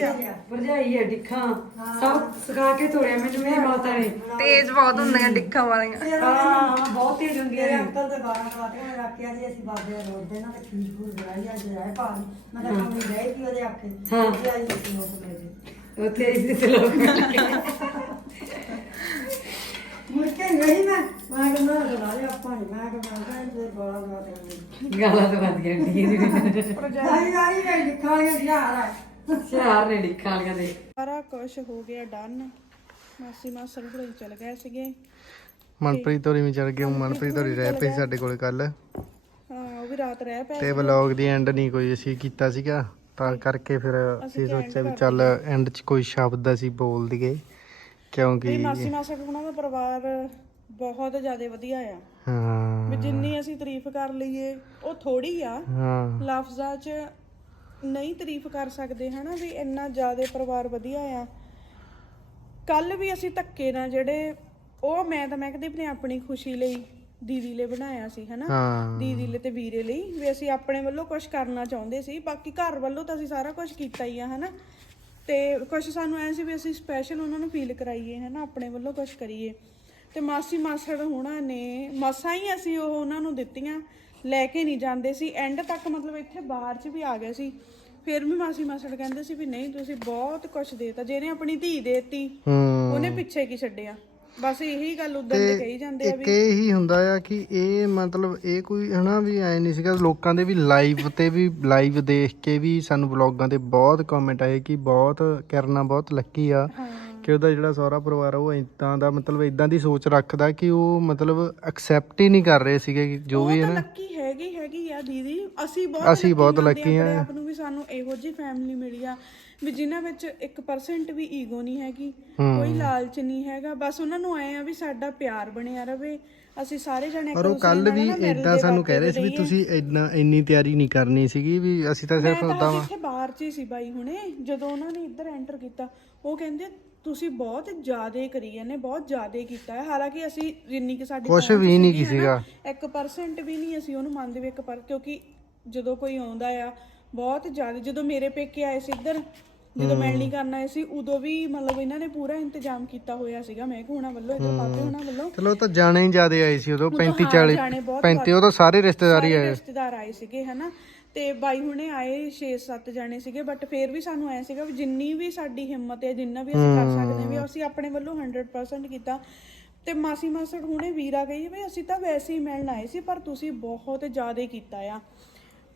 ਭਰਜਾਈ ਹੈ ਡਿੱਖਾਂ। ਸਭ ਸਿਖਾ ਕੇ ਤੋੜਿਆ ਮੈਨੂੰ ਮੇਰੀ ਮਾਤਾ ਨੇ। ਤੇਜ਼ ਬਹੁਤ ਹੁੰਦੀਆਂ ਡਿੱਖਾਂ ਵਾਲੀਆਂ। ਹਾਂ ਹਾਂ ਬਹੁਤ ਤੇਜ਼ ਹੁੰਦੀਆਂ ਮੇਰੇ ਨੇ ਅੰਕਲ ਦੇ ਬਾਰਾਂ ਕਲਾਟੀਆਂ ਨੇ ਰੱਖਿਆ ਸੀ ਅਸੀਂ ਬਾਬੇ ਦਾ ਰੋਡ ਦੇ ਨਾਲ ਤੇ ਖੀਰ ਖੂਰ ਬਣਾਈ ਅੱਜ ਰਹਿ ਪਾ ਮੈਂ ਤਾਂ ਕੰਮ ਹੀ ਗਏ ਕਿ ਉਹਦੇ ਆਖੇ? ਹਾਂ। ਤੇ ਆਈ ਸੀ ਲੋਕ ਮੇਰੇ ਉੱਥੇ ਇਸ ਦੇ ਲੋਕ ਮੁੜ ਕੇ ਨਹੀਂ ਮੈਂ ਮੈਂ ਕਹਿੰਦਾ ਲਾ ਲਿਆ ਆਪਾਂ ਨਹੀਂ ਮੈਂ ਕਹਿੰਦਾ ਇਹ ਗਾਲਾਂ ਗਾ ਦੇ ਗਾਲਾਂ ਤੋਂ ਵੱਧ ਗਿਆ ਠੀਕ ਜਾਈ ਜਾਈ ਗਈ ਡਿੱਖਾਂ ਵਾਲੀਆਂ ਸ਼ਹਿਰ ਨੇ ਡਿੱਖਾਂ ਵਾਲੀਆਂ ਦੇ। ਸਾਰਾ ਕੁਝ ਹੋ ਗਿਆ ਡਨ ਮਾਸੀ ਮਾਸੜ ਹੁਣੇ ਚਲ ਗਏ ਸੀਗੇ। ਮਨਪ੍ਰੀਤ ਹੋਰੀ ਵੀ ਚੜ ਗਏ ਮਨਪ੍ਰੀਤ ਹੋਰੀ ਰਹਿ ਪਈ ਸਾਡੇ ਕੋਲ ਕੱਲ ਹਾਂ ਉਹ ਵੀ ਰਾਤ ਰਹਿ ਪਏ ਤੇ ਵਲੌਗ ਦੀ ਐਂਡ ਨਹੀਂ ਕੋਈ ਅਸੀਂ ਕੀਤਾ ਸੀਗਾ ਤਾਂ ਕਰਕੇ ਫਿਰ ਅਸੀਂ ਸੋਚਿਆ ਵੀ ਚੱਲ ਐਂਡ 'ਚ ਕੋਈ ਸ਼ਬਦ ਅਸੀਂ ਬੋਲ ਦਈਏ। ਕਿਉਂਕਿ ਮਾਸੀ ਮਾਸੜ ਹੁਣਾਂ ਦਾ ਪਰਿਵਾਰ ਬਹੁਤ ਜ਼ਿਆਦਾ ਵਧੀਆ ਆ। ਹਾਂ। ਵੀ ਜਿੰਨੀ ਅਸੀਂ ਤਾਰੀਫ ਕਰ ਲਈਏ ਉਹ ਥੋੜੀ ਆ। ਹਾਂ। ਲਫ਼ਜ਼ਾਂ 'ਚ ਨਹੀਂ ਤਾਰੀਫ ਕਰ ਸਕਦੇ ਹਨਾ ਵੀ ਇੰਨਾ ਜ਼ਿਆਦਾ ਪਰਿਵਾਰ ਵਧੀਆ ਆ। ਕੱਲ ਵੀ ਅਸੀਂ ਧੱਕੇ ਨਾਲ ਜਿਹੜੇ ਉਹ ਮੈਂ ਤਾਂ ਮੈਂ ਕਦੇ ਆਪਣੇ ਆਪਣੀ ਖੁਸ਼ੀ ਲਈ ਦੀਦੀ ਲਈ ਬਣਾਇਆ ਸੀ ਹਨਾ। ਹਾਂ। ਦੀਦੀ ਲਈ ਤੇ ਵੀਰੇ ਲਈ ਵੀ ਅਸੀਂ ਆਪਣੇ ਵੱਲੋਂ ਕੁਝ ਕਰਨਾ ਚਾਹੁੰਦੇ ਸੀ ਬਾਕੀ ਘਰ ਵੱਲੋਂ ਤਾਂ ਅਸੀਂ ਸਾਰਾ ਕੁਝ ਕੀਤਾ ਹੀ ਆ ਹਨਾ। ਤੇ ਕੁਝ ਸਾਨੂੰ ਐ ਸੀ ਵੀ ਅਸੀਂ ਸਪੈਸ਼ਲ ਉਹਨਾਂ ਨੂੰ ਫੀਲ ਕਰਾਈਏ ਹਨਾ ਆਪਣੇ ਵੱਲੋਂ ਕੁਝ ਕਰੀਏ। ਤੇ ਮਾਸੀ ਮਾਸੜ ਹੋਣਾ ਨੇ ਮਸਾਂ ਹੀ ਅਸੀਂ ਉਹ ਉਹਨਾਂ ਨੂੰ ਦਿੱਤੀਆਂ ਲੈ ਕੇ ਨਹੀਂ ਜਾਂਦੇ ਸੀ। ਐਂਡ ਤੱਕ ਮਤਲਬ ਇੱਥੇ ਬਾਹਰ 'ਚ ਵੀ ਆ ਗਏ ਸੀ। ਫਿਰ ਵੀ ਮਾਸੀ ਮਾਸੜ ਕਹਿੰਦੇ ਸੀ ਵੀ ਨਹੀਂ ਤੁਸੀਂ ਬਹੁਤ ਕੁਝ ਦੇਤਾ। ਜਿਹਨੇ ਆਪਣੀ ਧੀ ਦੇਤੀ ਹੂੰ। ਉਹਨੇ ਪਿੱਛੇ ਕੀ ਛੱਡਿਆ? ਬਸ ਇਹੀ ਗੱਲ ਉਦੋਂ ਦੇ ਕਹੀ ਜਾਂਦੇ ਆ ਇੱਕ ਇਹ ਹੀ ਹੁੰਦਾ ਆ ਕਿ ਇਹ ਮਤਲਬ ਇਹ ਕੋਈ ਹਨਾ ਵੀ ਐ ਨਹੀਂ ਸੀਗਾ ਲੋਕਾਂ ਦੇ ਵੀ ਲਾਈਵ ਤੇ ਵੀ ਲਾਈਵ ਦੇਖ ਕੇ ਵੀ ਸਾਨੂੰ ਵਲੌਗਾਂ ਤੇ ਬਹੁਤ ਕਮੈਂਟ ਆਏ ਕਿ ਬਹੁਤ ਕਰਨਾ ਬਹੁਤ ਲੱਕੀ ਆ ਕਿ ਉਹਦਾ ਜਿਹੜਾ ਸਹੁਰਾ ਪਰਿਵਾਰ ਆ ਉਹ ਇਦਾਂ ਦਾ ਮਤਲਬ ਇਦਾਂ ਦੀ ਸੋਚ ਰੱਖਦਾ ਕਿ ਉਹ ਮਤਲਬ ਐਕਸੈਪਟ ਹੀ ਨਹੀਂ ਕਰ ਰਹੇ ਸੀਗੇ ਕਿ ਜੋ ਵੀ ਹੈ ਨਾ ਲੱਕੀ ਹੈਗੀ ਹੈਗੀ ਆ ਦੀਦੀ। ਅਸੀਂ ਬਹੁਤ ਅਸੀਂ ਬਹੁਤ ਮੰਨਦੇ ਆਪਣੇ ਆ। ਆਪ ਨੂੰ ਵੀ ਸਾਨੂੰ ਇਹੋ ਜਿਹੀ ਫੈਮਿਲੀ ਮਿਲੀ ਆ। ਵੀ ਜਿਨ੍ਹਾਂ ਵਿੱਚ 1% ਵੀ ਈਗੋ ਨਹੀਂ ਹੈਗੀ ਕੋਈ ਲਾਲਚ ਨਹੀਂ ਹੈਗਾ ਬਸ ਉਹਨਾਂ ਨੂੰ ਆਏ ਆ ਵੀ ਸਾਡਾ ਪਿਆਰ ਬਣਿਆ ਰਵੇ ਅਸੀਂ ਸਾਰੇ ਜਣੇ ਪਰ ਉਹ ਕੱਲ ਵੀ ਇਦਾਂ ਸਾਨੂੰ ਕਹਿ ਰਹੇ ਸੀ ਵੀ ਤੁਸੀਂ ਇੰਨਾ ਇੰਨੀ ਤਿਆਰੀ ਨਹੀਂ ਕਰਨੀ ਸੀਗੀ ਵੀ ਅਸੀਂ ਤਾਂ ਸਿਰਫ ਉਦਾਂ ਤਾਂ ਜਿੱਥੇ ਬਾਹਰ 'ਚ ਹੀ ਸੀ ਬਾਈ ਹੁਣੇ ਜਦੋਂ ਉਹਨਾਂ ਨੇ ਇੱਧਰ ਐਂਟਰ ਕੀਤਾ ਉਹ ਕਹਿੰਦੇ ਤੁਸੀਂ ਬਹੁਤ ਜ਼ਿਆਦਾ ਕਰੀ ਜਾਂਦੇ ਬਹੁਤ ਜ਼ਿਆਦਾ ਕੀਤਾ ਹੈ। ਹਾਲਾਂਕਿ ਅਸੀਂ ਜਿੰਨੀ ਕਿ ਸਾਡੀ ਪਹੁੰਚ ਵੀ ਨਹੀਂ। ਹਨਾ, 1% ਵੀ ਨਹੀਂ ਅਸੀਂ ਉਹਨੂੰ ਮੰਨਦੇ ਵੀ 1% ਕਿਉਂਕਿ ਜਦੋਂ ਕੋਈ ਆਉਂਦਾ ਆ ਬਹੁਤ ਜ਼ਿਆਦਾ ਜਦੋਂ ਮੇਰੇ ਪੇਕੇ ਆਏ ਸੀ ਇੱਧਰ ਜਦੋਂ ਮਿਲਣੀ ਕਰਨ ਆਏ ਸੀ ਉਦੋਂ ਵੀ ਮਤਲਬ ਇਹਨਾਂ ਨੇ ਪੂਰਾ ਇੰਤਜ਼ਾਮ ਕੀਤਾ ਹੋਇਆ ਸੀਗਾ ਮੈਂ ਹੋਣਾ ਵੱਲੋਂ ਇੱਧਰ ਪਾਪੇ ਹੋਣਾ ਵੱਲੋਂ। ਚਲੋ ਉਹ ਤਾਂ ਜਾਣੇ ਹੀ ਜ਼ਿਆਦੇ ਆਏ ਸੀ ਉਦੋਂ 35 ਹਾਂ, 40 ਜਾਣੇ ਬਹੁਤ 35 ਉਹ ਤਾਂ ਸਾਰੇ ਰਿਸ਼ਤੇਦਾਰ ਹੀ ਸਾਰੇ ਆਏ। ਰਿਸ਼ਤੇਦਾਰ ਆਏ ਸੀਗੇ ਹਨਾ। ਤੇ ਬਾਈ ਹੁਣੇ ਆਏ 6-7 ਜਾਣੇ ਸੀਗੇ ਬਟ ਫੇਰ ਵੀ ਸਾਨੂੰ ਐ ਸੀਗਾ ਵੀ ਜਿੰਨੀ ਵੀ ਸਾਡੀ ਹਿੰਮਤ ਹੈ ਜਿੰਨਾ ਵੀ ਅਸੀਂ ਕਰ ਸਕਦੇ ਹਾਂ ਵੀ ਅਸੀਂ ਆਪਣੇ ਵੱਲੋਂ 100% ਕੀਤਾ। ਤੇ ਮਾਸੀ ਮਾਸੜ ਹੁਣੇ ਵੀਰਾ ਗਈ ਵੀ ਅਸੀਂ ਤਾਂ ਵੈਸੇ ਹੀ ਮਿਲਣ ਆਏ ਸੀ ਪਰ ਤੁਸੀਂ ਬਹੁਤ ਜ਼ਿਆਦਾ ਕੀਤਾ ਆ।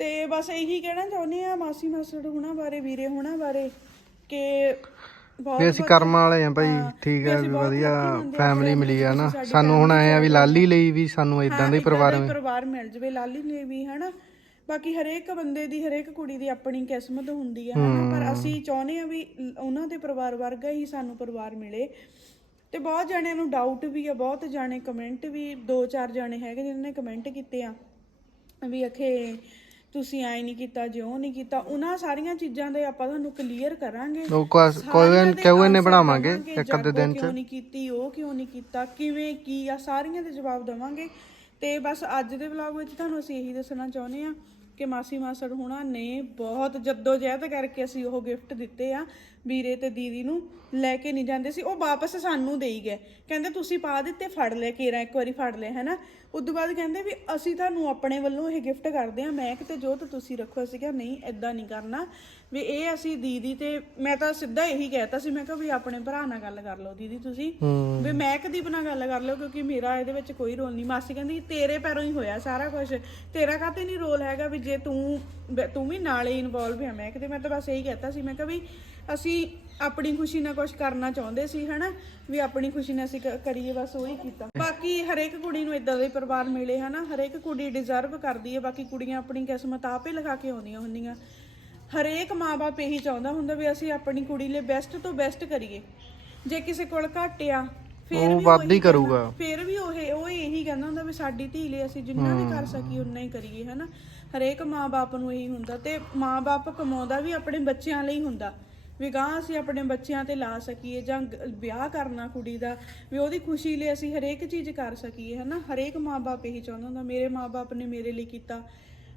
ਤੇ ਬਸ ਇਹੀ ਕਹਿਣਾ ਚਾਹੁੰਦੇ ਆ ਮਾਸੀ ਮਾਸੜ ਹੁਣਾਂ ਬਾਰੇ ਵੀਰੇ ਹੁਣਾਂ ਬਾਰੇ ਕਿ ਬਹੁਤ ਵੀ ਅਸੀਂ ਕਰਮਾਂ ਵਾਲੇ ਆ ਭਾਈ ਠੀਕ ਆ ਵੀ ਵਧੀਆ ਫੈਮਿਲੀ ਮਿਲੀ ਆ ਨਾ। ਸਾਨੂੰ ਹੁਣ ਆਏ ਆ ਵੀ ਲਾਲੀ ਲਈ ਵੀ ਸਾਨੂੰ ਇਦਾਂ ਦਾ ਹੀ ਪਰਿਵਾਰ ਹੀ ਮਿਲ ਜਵੇ ਲਾਲੀ ਨੇ ਵੀ ਹਨਾ। ਬਾਕੀ ਹਰੇਕ ਬੰਦੇ ਦੀ ਹਰੇਕ ਕੁੜੀ ਦੀ ਆਪਣੀ ਕਿਸਮਤ ਹੁੰਦੀ ਆ ਹਨਾ। ਪਰ ਅਸੀਂ ਚਾਹੁੰਦੇ ਆ ਵੀ ਉਹਨਾਂ ਦੇ ਪਰਿਵਾਰ ਵਰਗਾ ਹੀ ਸਾਨੂੰ ਪਰਿਵਾਰ ਮਿਲੇ। ਤੇ ਬਹੁਤ ਜਣਿਆਂ ਨੂੰ ਡਾਊਟ ਵੀ ਆ ਬਹੁਤ ਜਾਣੇ ਕਮੈਂਟ ਵੀ ਦੋ ਚਾਰ ਜਾਣੇ ਹੈਗੇ ਜਿਨ੍ਹਾਂ ਨੇ ਕਮੈਂਟ ਕੀਤੇ ਆ ਵੀ ਅਖੇ ਤੁਸੀਂ ਐ ਨਹੀਂ ਕੀਤਾ ਜਿਉਂ ਨਹੀਂ ਕੀਤਾ ਉਹਨਾਂ ਸਾਰੀਆਂ ਚੀਜ਼ਾਂ ਦੇ ਆਪਾਂ ਤੁਹਾਨੂੰ ਕਲੀਅਰ ਕਰਾਂਗੇ। ਉਹ ਕੋਈ ਕਿਉਂ answer ਬਣਾਵਾਂਗੇ? ਇੱਕ ਅੱਧੇ ਦਿਨ ਕਿਉਂ ਚ। ਨਹੀਂ ਕੀਤੀ ਉਹ ਕਿਉਂ ਨਹੀਂ ਕੀਤਾ ਕਿਵੇਂ ਕੀ ਆ ਸਾਰੀਆਂ ਦੇ ਜਵਾਬ ਦਵਾਂਗੇ। ਤੇ ਬਸ ਅੱਜ ਦੇ ਵਲੌਗ ਵਿੱਚ ਤੁਹਾਨੂੰ ਅਸੀਂ ਇਹੀ ਦੱਸਣਾ ਚਾਹੁੰਦੇ ਆ ਕਿ ਮਾਸੀ ਮਾਸੜ ਹੋਣਾ ਨੇ ਬਹੁਤ ਜਹਿਦ ਕਰਕੇ ਅਸੀਂ ਉਹ ਗਿਫਟ ਦਿੱਤੇ ਆ। ਵੀਰੇ ਤੇ ਦੀਦੀ ਨੂੰ ਲੈ ਕੇ ਨਹੀਂ ਜਾਂਦੇ ਸੀ ਉਹ ਵਾਪਸ ਸਾਨੂੰ ਦੇਈ ਗਏ। ਕਹਿੰਦੇ ਤੁਸੀਂ ਪਾ ਦਿੱਤੇ ਫੜ ਲੈ ਕੇਰਾ ਇੱਕ ਵਾਰੀ ਫੜ ਲੈ ਹੈਨਾ? ਉਦੋਂ ਬਾਅਦ ਕਹਿੰਦੇ ਵੀ ਅਸੀਂ ਤੁਹਾਨੂੰ ਆਪਣੇ ਵੱਲੋਂ ਇਹ ਗਿਫਟ ਕਰਦੇ ਆ ਮੈਂ ਕਿਤੇ ਜੋ ਤਾਂ ਤੁਸੀਂ ਰੱਖੋ। ਅਸੀਂ ਕਿਹਾ ਨਹੀਂ ਐਦਾਂ ਨਹੀਂ ਕਰਨਾ। ਵੀ ਇਹ ਅਸੀਂ ਦੀਦੀ ਤੇ ਮੈਂ ਤਾਂ ਸਿੱਧਾ ਇਹੀ ਕਹਿਤਾ ਸੀ ਮੈਂ ਕਿਹਾ ਵੀ ਆਪਣੇ ਭਰਾ ਨਾਲ ਗੱਲ ਕਰ ਲਓ ਦੀਦੀ ਤੁਸੀਂ। ਵੀ ਮੈਂ ਕਦੀ ਬਣਾ ਗੱਲ ਕਰ ਲਓ ਕਿਉਂਕਿ ਮੇਰਾ ਇਹਦੇ ਵਿੱਚ ਕੋਈ ਰੋਲ ਨਹੀਂ। ਮਾਸੀ ਕਹਿੰਦੀ ਤੇਰੇ ਪੈਰੋਂ ਹੀ ਹੋਇਆ ਸਾਰਾ ਕੁਝ ਤੇਰਾ ਕਾਤੇ ਨਹੀਂ ਰੋਲ ਹੈਗਾ ਵੀ ਜੇ ਤੂੰ ਤੂੰ ਵੀ ਨਾਲੇ ਇਨਵੋਲਵ ਹੈ ਮੈਂ ਕਿਤੇ ਮੈਂ ਤਾਂ ਬਸ ਇਹੀ ਕਹਿਤਾ ਸੀ ਮੈਂ ਕਿਹਾ ਵੀ ਅਸੀਂ ਆਪਣੀ ਖੁਸ਼ੀ ਨਾਲ ਕੁਝ ਕਰਨਾ ਚਾਹੁੰਦੇ ਸੀ ਹਨਾ? ਵੀ ਆਪਣੀ ਖੁਸ਼ੀ ਨਾਲ ਅਸੀਂ ਕ- ਕਰੀਏ ਬਸ ਉਹੀ ਕੀਤਾ। ਬਾਕੀ ਹਰੇਕ ਕੁੜੀ ਨੂੰ ਇਦਾਂ ਦੇ ਪਰਿਵਾਰ ਮਿਲੇ ਹਨਾ? ਹਰੇਕ ਕੁੜੀ ਡਿਜ਼ਰਵ ਕਰਦੀ ਹੈ ਬਾਕੀ ਕੁੜੀਆਂ ਆਪਣੀ ਕਿਸਮਤ ਆਪੇ ਲਿਖਾ ਕੇ ਆਉਂਦੀਆਂ ਹੁੰਦੀਆਂ। ਹਰੇਕ ਮਾਪੇ ਇਹੀ ਚਾਹੁੰਦਾ ਹੁੰਦਾ ਵੀ ਅਸੀਂ ਆਪਣੀ ਕੁੜੀ ਲਈ ਬੈਸਟ ਤੋਂ ਬੈਸਟ ਕਰੀਏ। ਜੇ ਕਿਸੇ ਕੋਲ ਘੱਟ ਆ ਫਿਰ ਉਹ ਵੀ ਵੱਧ ਹੀ ਕਰੂਗਾ। ਫਿਰ ਵੀ ਉਹ ਉਹ ਇਹੀ ਕਹਿੰਦਾ ਹੁੰਦਾ ਵੀ ਸਾਡੀ ਧੀ ਲਈ ਅਸੀਂ ਜਿੰਨਾ ਵੀ ਕਰ ਸਕੀਏ ਉਨਾ ਹੀ ਕਰੀਏ ਹਨਾ? ਹਰੇਕ ਮਾਪੇ ਨੂੰ ਇਹੀ ਹੁੰਦਾ ਤੇ ਮਾਪੇ ਕਮਾਉਂਦਾ ਵੀ ਆਪਣੇ ਬੱਚਿਆਂ ਲਈ ਹੁੰਦਾ। ਵੀ ਗਾਂ ਅਸੀਂ ਆਪਣੇ ਬੱਚਿਆਂ ਤੇ ਲਾ ਸਕੀਏ ਜਾਂ ਗ- ਵਿਆਹ ਕਰਨਾ ਕੁੜੀ ਦਾ ਵੀ ਉਹਦੀ ਖੁਸ਼ੀ ਲਈ ਅਸੀਂ ਹਰੇਕ ਚੀਜ਼ ਕਰ ਸਕੀਏ ਹਨਾ? ਹਰੇਕ ਮਾਪੇ ਇਹੀ ਚਾਹੁੰਦਾ ਹੁੰਦਾ ਮੇਰੇ ਮਾਪੇ ਨੇ ਮੇਰੇ ਲਈ ਕੀਤਾ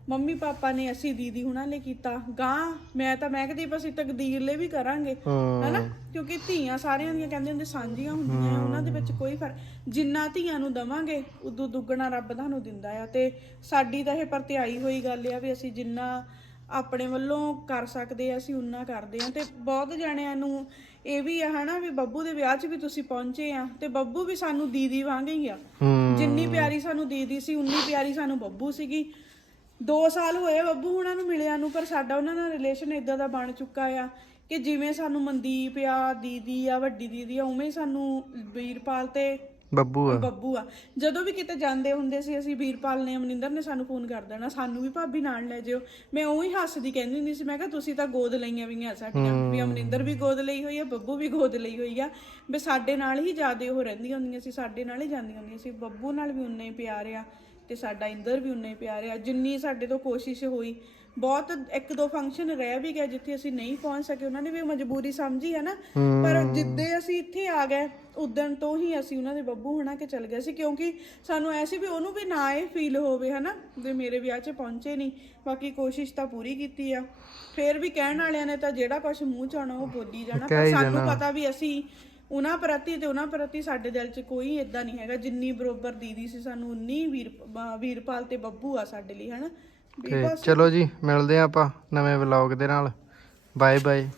ਮੰਮੀ ਪਾਪਾ ਨੇ ਅਸੀਂ ਦੀਦੀ ਹੁਣਾਂ ਲਈ ਕੀਤਾ ਗਾਂ ਮੈਂ ਤਾਂ ਮੈਂ ਕਹਦੀ ਅਸੀਂ ਤਕਦੀਰ ਲਈ ਵੀ ਕਰਾਂਗੇ ਹਨਾ? ਕਿਉਂਕਿ ਧੀਆਂ ਸਾਰਿਆਂ ਦੀਆਂ ਕਹਿੰਦੇ ਹੁੰਦੇ ਸਾਂਝੀਆਂ ਹੁੰਦੀਆਂ ਉਹਨਾਂ ਦੇ ਵਿੱਚ ਕੋਈ ਫ਼ਰਕ ਜਿੰਨਾ ਧੀਆਂ ਨੂੰ ਦਵਾਂਗੇ ਉਦੋਂ ਦੁੱਗਣਾ ਰੱਬ ਤੁਹਾਨੂੰ ਦਿੰਦਾ ਆ ਤੇ ਸਾਡੀ ਤਾਂ ਇਹ ਪਰਤਿਆਈ ਹੋਈ ਗੱਲ ਆ ਵੀ ਅਸੀਂ ਜਿੰਨਾ ਆਪਣੇ ਵੱਲੋਂ ਕਰ ਸਕਦੇ ਆ ਅਸੀਂ ਉਨਾ ਕਰਦੇ ਆ। ਤੇ ਬਹੁਤ ਜਣਿਆਂ ਨੂੰ ਇਹ ਵੀ ਆ ਹਨਾ ਵੀ ਬੱਬੂ ਦੇ ਵਿਆਹ 'ਚ ਵੀ ਤੁਸੀਂ ਪਹੁੰਚੇ ਆ ਤੇ ਬੱਬੂ ਵੀ ਸਾਨੂੰ ਦੀਦੀ ਵਾਂਗ ਹੀ ਆ। ਜਿੰਨੀ ਪਿਆਰੀ ਸਾਨੂੰ ਦੀਦੀ ਸੀ ਉਨੀ ਪਿਆਰੀ ਸਾਨੂੰ ਬੱਬੂ ਸੀਗੀ। 2 ਸਾਲ ਹੋਏ ਬੱਬੂ ਹੁਣਾਂ ਨੂੰ ਮਿਲਿਆ ਨੂੰ ਪਰ ਸਾਡਾ ਉਹਨਾਂ ਨਾਲ ਰਿਲੇਸ਼ਨ ਇਦਾਂ ਦਾ ਬਣ ਚੁੱਕਾ ਆ ਕਿ ਜਿਵੇਂ ਸਾਨੂੰ ਮਨਦੀਪ ਆ ਦੀਦੀ ਆ ਵੱਡੀ ਦੀਦੀ ਆ ਉਵੇਂ ਹੀ ਸਾਨੂੰ ਵੀਰਪਾਲ ਤੇ ਬੱਬੂ ਆ ਬੱਬੂ ਆ ਜਦੋਂ ਵੀ ਕਿਤੇ ਜਾਂਦੇ ਹੁੰਦੇ ਸੀ ਅਸੀਂ ਵੀਰਪਾਲ ਨੇ ਅਮਰਿੰਦਰ ਨੇ ਸਾਨੂੰ ਫੋਨ ਕਰ ਦੇਣਾ ਸਾਨੂੰ ਵੀ ਭਾਬੀ ਨਾਲ ਲੈ ਜਿਓ। ਮੈਂ ਉਹੀ ਹੱਸਦੀ ਕਹਿੰਦੀ ਹੁੰਦੀ ਸੀ ਮੈਂ ਕਿਹਾ ਤੁਸੀਂ ਤਾਂ ਗੋਦ ਲਈਆਂ ਵੀਆਂ ਸਾਡੀਆਂ ਵੀ ਅਮਰਿੰਦਰ ਵੀ ਗੋਦ ਲਈ ਹੋਈ ਆ ਬੱਬੂ ਵੀ ਗੋਦ ਲਈ ਹੋਈ ਆ। ਵੀ ਸਾਡੇ ਨਾਲ ਹੀ ਜਿਆਦੇ ਉਹ ਰਹਿੰਦੀਆਂ ਹੁੰਦੀਆਂ ਸੀ ਸਾਡੇ ਨਾਲ ਹੀ ਜਾਂਦੀਆਂ ਹੁੰਦੀਆਂ ਸੀ। ਬੱਬੂ ਨਾਲ ਵੀ ਉਨਾ ਹੀ ਪਿਆਰ ਆ ਤੇ ਸਾਡਾ ਇੰਦਰ ਵੀ ਉਨਾ ਹੀ ਪਿਆਰ ਆ। ਜਿੰਨੀ ਸਾਡੇ ਤੋਂ ਕੋਸ਼ਿਸ਼ ਹੋਈ ਬਹੁਤ ਇੱਕ ਦੋ ਫੰਕਸ਼ਨ ਰਹਿ ਵੀ ਗਏ ਜਿੱਥੇ ਅਸੀਂ ਨਹੀਂ ਪਹੁੰਚ ਸਕੇ ਉਹਨਾਂ ਨੇ ਵੀ ਮਜਬੂਰੀ ਸਮਝੀ ਹੈ ਨਾ। ਪਰ ਜਿੱਦੇ ਅਸੀਂ ਇੱਥੇ ਆ ਗਏ ਉਦੋਂ ਤੋਂ ਹੀ ਅਸੀਂ ਉਹਨਾਂ ਦੇ ਬੱਬੂ ਹੋਣਾ ਕੇ ਚੱਲ ਗਏ ਸੀ ਕਿਉਂਕਿ ਸਾਨੂੰ ਐ ਸੀ ਵੀ ਉਹਨੂੰ ਵੀ ਨਾ ਇਹ ਫੀਲ ਹੋਵੇ ਹਨਾ ਵੀ ਮੇਰੇ ਵਿਆਹ 'ਚ ਪਹੁੰਚੇ ਨਹੀਂ ਬਾਕੀ ਕੋਸ਼ਿਸ਼ ਤਾਂ ਪੂਰੀ ਕੀਤੀ ਆ। ਫੇਰ ਵੀ ਕਹਿਣ ਵਾਲਿਆਂ ਨੇ ਤਾਂ ਜਿਹੜਾ ਕੁਝ ਮੂੰਹ 'ਚ ਆਉਣਾ ਉਹ ਬੋਲੀ ਜਾਣਾ ਪਰ ਸਾਨੂੰ ਪਤਾ ਵੀ ਅਸੀਂ ਉਹਨਾਂ ਪ੍ਰਤੀ ਤੇ ਉਹਨਾਂ ਪ੍ਰਤੀ ਸਾਡੇ ਦਿਲ 'ਚ ਕੋਈ ਇਦਾਂ ਨਹੀਂ ਹੈਗਾ ਜਿੰਨੀ ਬਰੋਬਰ ਦੀਦੀ ਸੀ ਸਾਨੂੰ ਉਨੀ ਵੀਰ ਵੀਰਪਾਲ ਤੇ ਬੱਬੂ ਆ ਸਾਡੇ ਲਈ ਹਨਾ ਤੇ ਚਲੋ ਜੀ ਮਿਲਦੇ ਆ ਆਪਾਂ ਨਵੇਂ ਵਲੌਗ ਦੇ ਨਾਲ। Bye bye